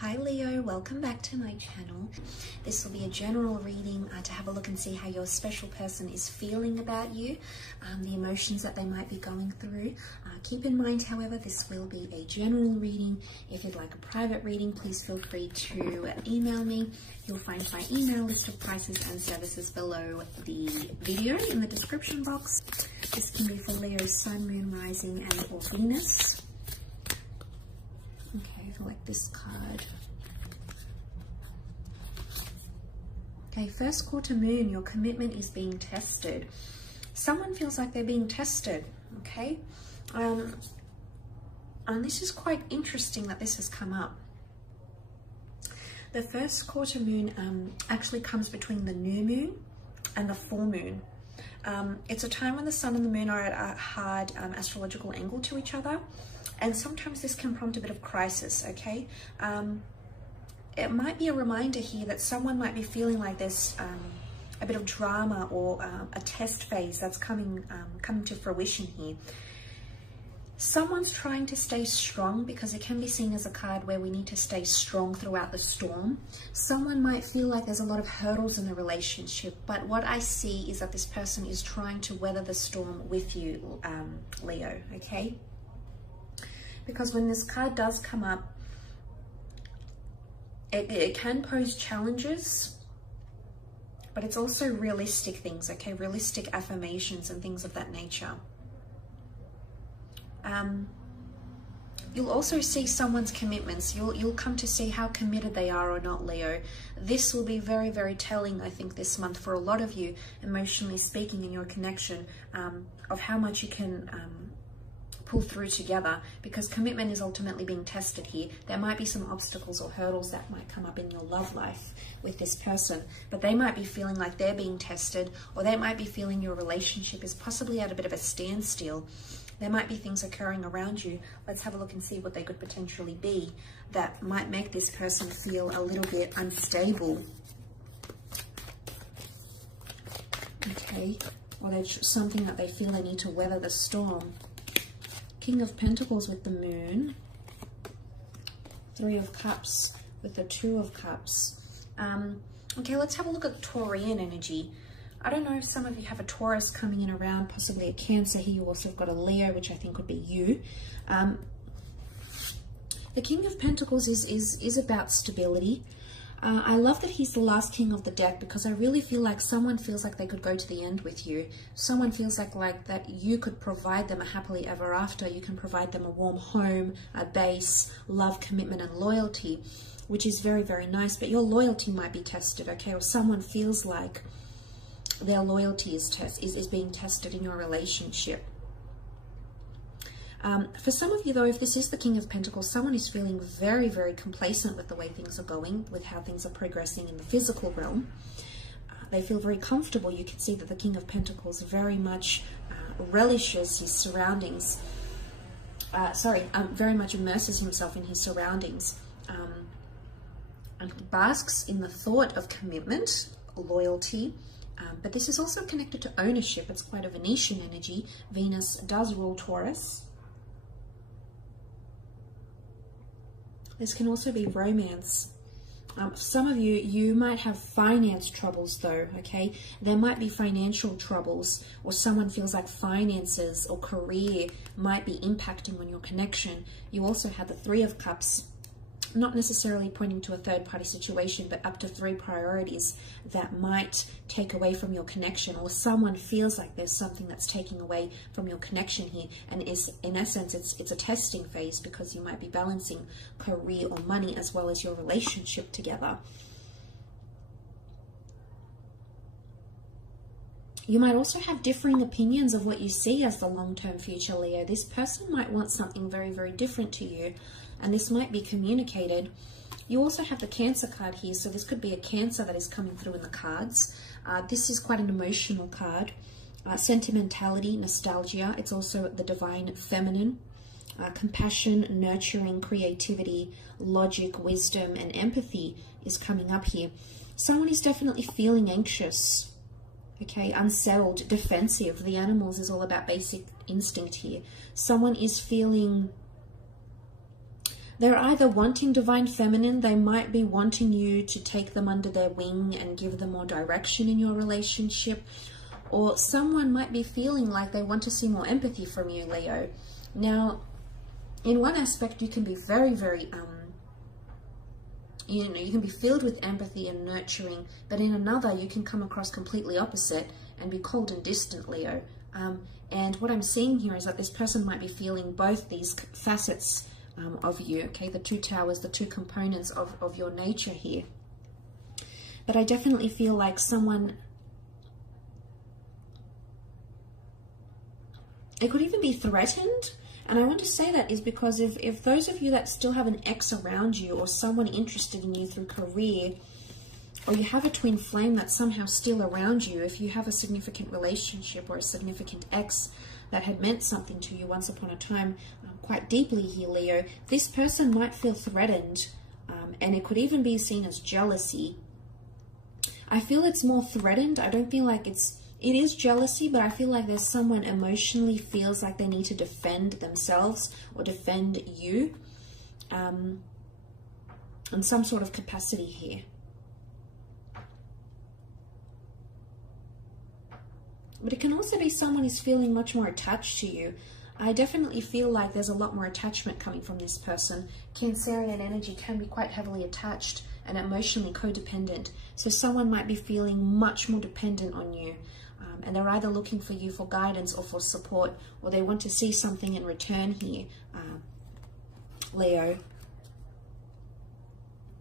Hi Leo, welcome back to my channel. This will be a general reading to have a look and see how your special person is feeling about you, the emotions that they might be going through. Keep in mind, however, this will be a general reading. If you'd like a private reading, please feel free to email me. You'll find my email, list of prices and services below the video in the description box. This can be for Leo's Sun, Moon, Rising and or Venus. Okay, I like this card. Okay, first quarter moon, your commitment is being tested. Someone feels like they're being tested, okay? And this is quite interesting that this has come up. The first quarter moon actually comes between the new moon and the full moon. It's a time when the sun and the moon are at a hard astrological angle to each other. And sometimes this can prompt a bit of crisis, okay? It might be a reminder here that someone might be feeling like there's a bit of drama or a test phase that's coming to fruition here. Someone's trying to stay strong because it can be seen as a card where we need to stay strong throughout the storm. Someone might feel like there's a lot of hurdles in the relationship, but what I see is that this person is trying to weather the storm with you, Leo, okay? Because when this card does come up, it can pose challenges, but it's also realistic things, okay? Realistic affirmations and things of that nature. You'll also see someone's commitments. You'll come to see how committed they are or not, Leo. This will be very, very telling, I think, this month for a lot of you, emotionally speaking, in your connection, of how much you can pull through together, because commitment is ultimately being tested here. There might be some obstacles or hurdles that might come up in your love life with this person, but they might be feeling like they're being tested, or they might be feeling your relationship is possibly at a bit of a standstill. There might be things occurring around you. Let's have a look and see what they could potentially be that might make this person feel a little bit unstable. Okay, or there's something that they feel they need to weather the storm. King of Pentacles with the Moon, Three of Cups with the Two of Cups. Okay, let's have a look at Taurian energy. I don't know if some of you have a Taurus coming in around, possibly a Cancer here. You also have got a Leo, which I think would be you. The King of Pentacles is about stability. I love that he's the last king of the deck, because I really feel like someone feels like they could go to the end with you. Someone feels like that you could provide them a happily ever after. You can provide them a warm home, a base, love, commitment, and loyalty, which is very, very nice. But your loyalty might be tested, okay? Or someone feels like their loyalty is being tested in your relationship. For some of you, though, if this is the King of Pentacles, someone is feeling very, very complacent with the way things are going, with how things are progressing in the physical realm. They feel very comfortable. You can see that the King of Pentacles very much relishes his surroundings. Very much immerses himself in his surroundings. And he basks in the thought of commitment, loyalty. But this is also connected to ownership. It's quite a Venetian energy. Venus does rule Taurus. This can also be romance. Some of you might have finance troubles though, okay? There might be financial troubles, or someone feels like finances or career might be impacting on your connection. You also have the Three of Cups, not necessarily pointing to a third-party situation, but up to 3 priorities that might take away from your connection, or someone feels like there's something that's taking away from your connection here, and is, in essence, it's a testing phase, because you might be balancing career or money as well as your relationship together. You might also have differing opinions of what you see as the long-term future, Leo. This person might want something very, very different to you, and this might be communicated. You also have the Cancer card here, so this could be a Cancer that is coming through in the cards. This is quite an emotional card. Sentimentality, nostalgia. It's also the divine feminine. Compassion, nurturing, creativity, logic, wisdom, and empathy is coming up here. Someone is definitely feeling anxious, okay, unsettled, defensive. The animals is all about basic instinct here. Someone is feeling They're either wanting divine feminine, they might be wanting you to take them under their wing and give them more direction in your relationship, or someone might be feeling like they want to see more empathy from you, Leo. Now, in one aspect, you can be very, very, you know, you can be filled with empathy and nurturing, but in another, you can come across completely opposite and be cold and distant, Leo. And what I'm seeing here is that this person might be feeling both these facets of you, okay, the two towers, the two components of your nature here. But I definitely feel like someone, it could even be threatened. And I want to say that is because if those of you that still have an ex around you, or someone interested in you through career, or you have a twin flame that's somehow still around you, if you have a significant relationship or a significant ex that had meant something to you once upon a time, quite deeply here, Leo, this person might feel threatened, and it could even be seen as jealousy. I feel it's more threatened. I don't feel like it is jealousy, but I feel like there's someone emotionally feels like they need to defend themselves or defend you in some sort of capacity here. But it can also be someone is feeling much more attached to you. I definitely feel like there's a lot more attachment coming from this person. Cancerian energy can be quite heavily attached and emotionally codependent. So someone might be feeling much more dependent on you. And they're either looking for you for guidance or for support, or they want to see something in return here, Leo.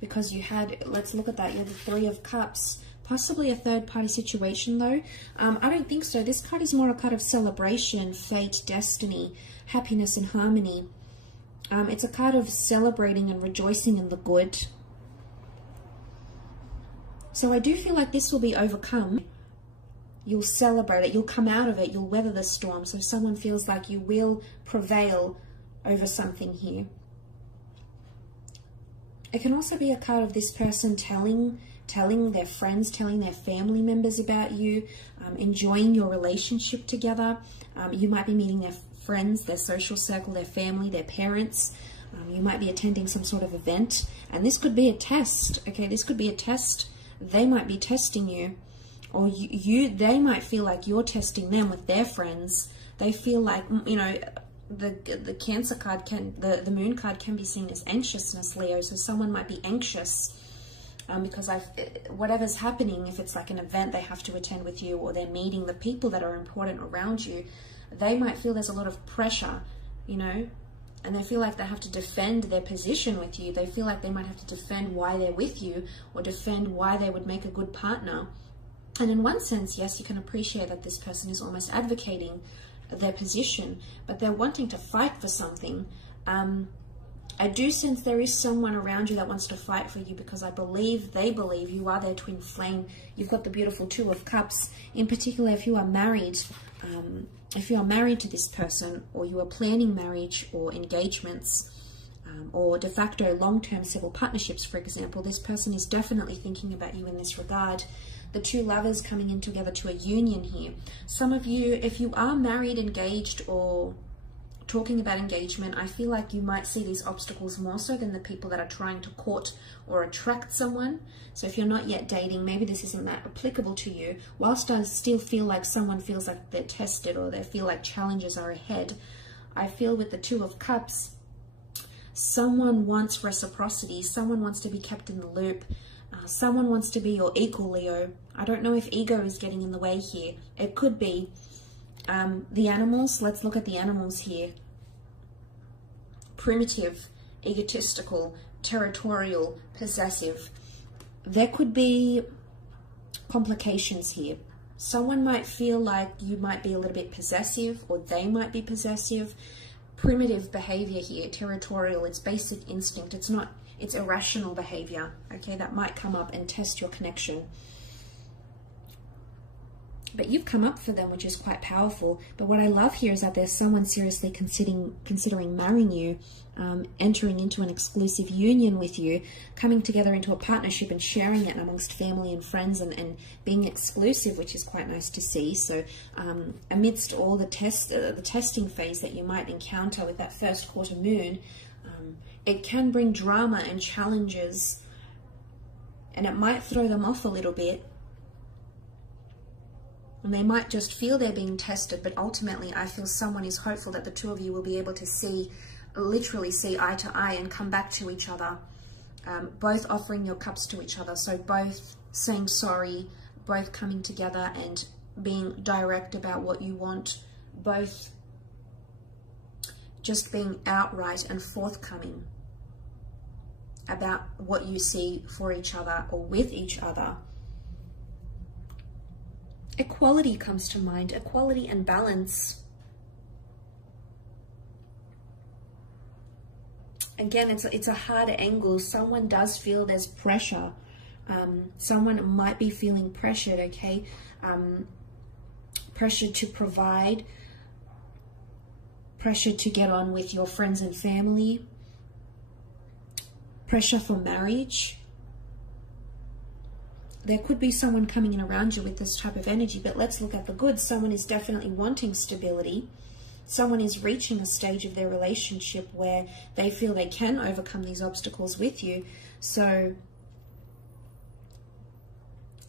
Because you had, let's look at that, you have the Three of Cups. Possibly a third-party situation, though. I don't think so. This card is more a card of celebration, fate, destiny, happiness, and harmony. It's a card of celebrating and rejoicing in the good. So I do feel like this will be overcome. You'll celebrate it. You'll come out of it. You'll weather the storm. So someone feels like you will prevail over something here. It can also be a card of this person telling their friends, telling their family members about you, enjoying your relationship together. You might be meeting their friends, their social circle, their family, their parents. You might be attending some sort of event. And this could be a test, okay? This could be a test. They might be testing you. Or they might feel like you're testing them with their friends. They feel like, you know, the Cancer card the Moon card can be seen as anxiousness, Leo. So someone might be anxious because whatever's happening, if it's like an event they have to attend with you, or they're meeting the people that are important around you, they might feel there's a lot of pressure, you know, and they feel like they have to defend their position with you. They feel like they might have to defend why they're with you, or defend why they would make a good partner. And in one sense, yes, you can appreciate that this person is almost advocating their position, but they're wanting to fight for something. I do sense there is someone around you that wants to fight for you, because they believe you are their twin flame. You've got the beautiful Two of Cups. In particular, if you are married, to this person, or you are planning marriage or engagements, or de facto long-term civil partnerships, for example, this person is definitely thinking about you in this regard. The two lovers coming in together to a union here. Some of you, if you are married, engaged, or talking about engagement, I feel like you might see these obstacles more so than the people that are trying to court or attract someone. So if you're not yet dating, maybe this isn't that applicable to you. Whilst I still feel like someone feels like they're tested, or they feel like challenges are ahead, I feel with the Two of Cups, someone wants reciprocity. Someone wants to be kept in the loop. Someone wants to be your equal, Leo. I don't know if ego is getting in the way here. It could be. The animals, let's look at the animals here. Primitive, egotistical, territorial, possessive. There could be complications here. Someone might feel like you might be a little bit possessive, or they might be possessive. Primitive behavior here, territorial, it's basic instinct. It's irrational behavior, okay, that might come up and test your connection. But you've come up for them, which is quite powerful. But what I love here is that there's someone seriously considering marrying you, entering into an exclusive union with you, coming together into a partnership and sharing it amongst family and friends, and being exclusive, which is quite nice to see. So amidst all the testing phase that you might encounter with that first quarter moon, it can bring drama and challenges, and it might throw them off a little bit. And they might just feel they're being tested, but ultimately I feel someone is hopeful that the two of you will be able to literally see eye to eye and come back to each other, both offering your cups to each other. So both saying sorry, both coming together and being direct about what you want, both just being outright and forthcoming about what you see for each other or with each other. Equality comes to mind, equality and balance. Again, it's a hard angle. Someone does feel there's pressure. Someone might be feeling pressured, okay? Pressure to provide, pressure to get on with your friends and family, pressure for marriage. There could be someone coming in around you with this type of energy, but let's look at the good. Someone is definitely wanting stability. Someone is reaching a stage of their relationship where they feel they can overcome these obstacles with you. So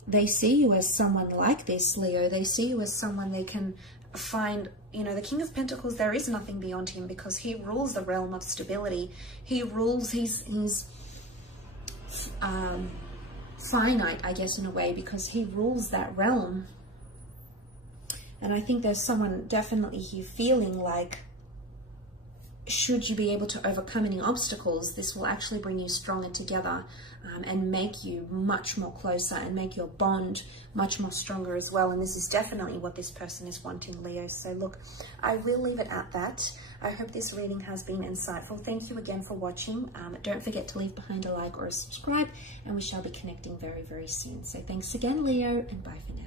they see you as someone like this, Leo. They see you as someone they can find, you know, the King of Pentacles, there is nothing beyond him because he rules the realm of stability. He rules, he's finite, I guess, in a way, because he rules that realm. And I think there's someone definitely here feeling like, should you be able to overcome any obstacles, this will actually bring you stronger together, and make you much more closer and make your bond much more stronger as well. And this is definitely what this person is wanting, Leo. So look, I will leave it at that. I hope this reading has been insightful. Thank you again for watching. Don't forget to leave behind a like or a subscribe, and we shall be connecting very, very soon. So thanks again, Leo, and bye for now.